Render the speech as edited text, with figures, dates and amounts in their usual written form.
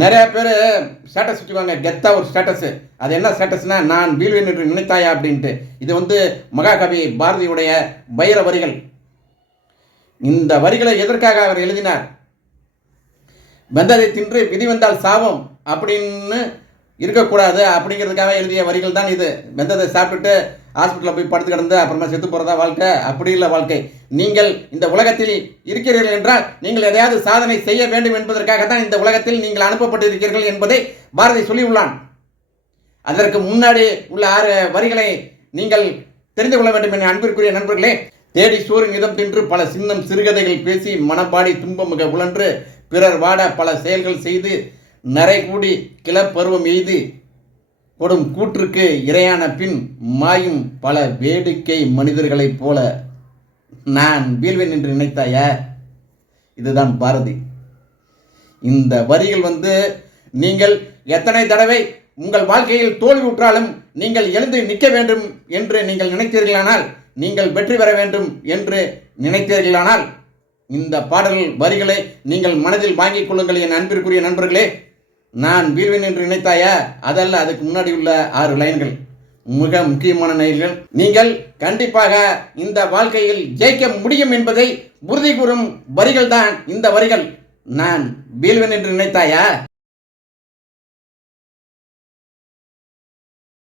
நிறைய பேர் ஸ்டேட்டஸ் வச்சுக்குவாங்க, கெத்தா ஒரு ஸ்டேட்டஸ். அது என்ன ஸ்டேட்டஸ்னா, நான் வீழ்வேன் என்று நினைத்தாயா அப்படின்ட்டு. இது மகாகவி பாரதியுடைய வைர வரிகள். இந்த வரிகளை எதற்காக அவர் எழுதினார்? வெந்ததை தின்று விதி வந்தால் சாபம் அப்படின்னு இருக்கக்கூடாது அப்படிங்கிறதுக்காக எழுதிய வரிகள் தான் இது. வெந்ததை சாப்பிட்டுட்டு ஹாஸ்பிட்டலில் போய் படுத்து கிடந்து அப்புறமா செத்து போகிறதா வாழ்க்கை? அப்படி இல்லை வாழ்க்கை. நீங்கள் இந்த உலகத்தில் இருக்கிறீர்கள் என்றால் நீங்கள் எதையாவது சாதனை செய்ய வேண்டும் என்பதற்காகத்தான் இந்த உலகத்தில் நீங்கள் அனுப்பப்பட்டிருக்கிறீர்கள் என்பதை பாரதி சொல்லியுள்ளான். அதற்கு முன்னாடி உள்ள 6 வரிகளை நீங்கள் தெரிந்து கொள்ள வேண்டும் என அன்பிற்குரிய நண்பர்களே. தேடி சோறு நிதம் தின்று பல சின்னம் சிறுகதைகள் பேசி மனப்பாடி துன்பமிக உழன்று பிறர் வாட பல செயல்கள் செய்து நரை கூடி கிளப்பருவம் எய்து கொடும் கூற்றுக்கு இரையான பின் மாயும் பல வேடிக்கை மனிதர்களைப் போல நான் வீழ்வேன் என்று நினைத்தாயா? இதுதான் பாரதி. இந்த வரிகள் நீங்கள் எத்தனை தடவை உங்கள் வாழ்க்கையில் தோல்வியுற்றாலும் நீங்கள் எழுந்து நிற்க வேண்டும் என்று நீங்கள் நினைத்தீர்களானால், நீங்கள் வெற்றி பெற வேண்டும் என்று நினைத்தீர்களானால், இந்த பாடல் வரிகளை நீங்கள் மனதில் வாங்கிக் கொள்ளுங்கள் என் அன்பிற்குரிய நண்பர்களே. நான் வீழ்வேன் என்று நினைத்தாயா? அதல்ல, அதுக்கு முன்னாடி உள்ள 6 லைன்கள் மிக முக்கியமான லைன்கள். நீங்கள் கண்டிப்பாக இந்த வாழ்க்கையில் ஜெயிக்க முடியும் என்பதை உறுதி கூறும் வரிகள் தான் இந்த வரிகள். நான் வீழ்வேன் என்று நினைத்தாயா?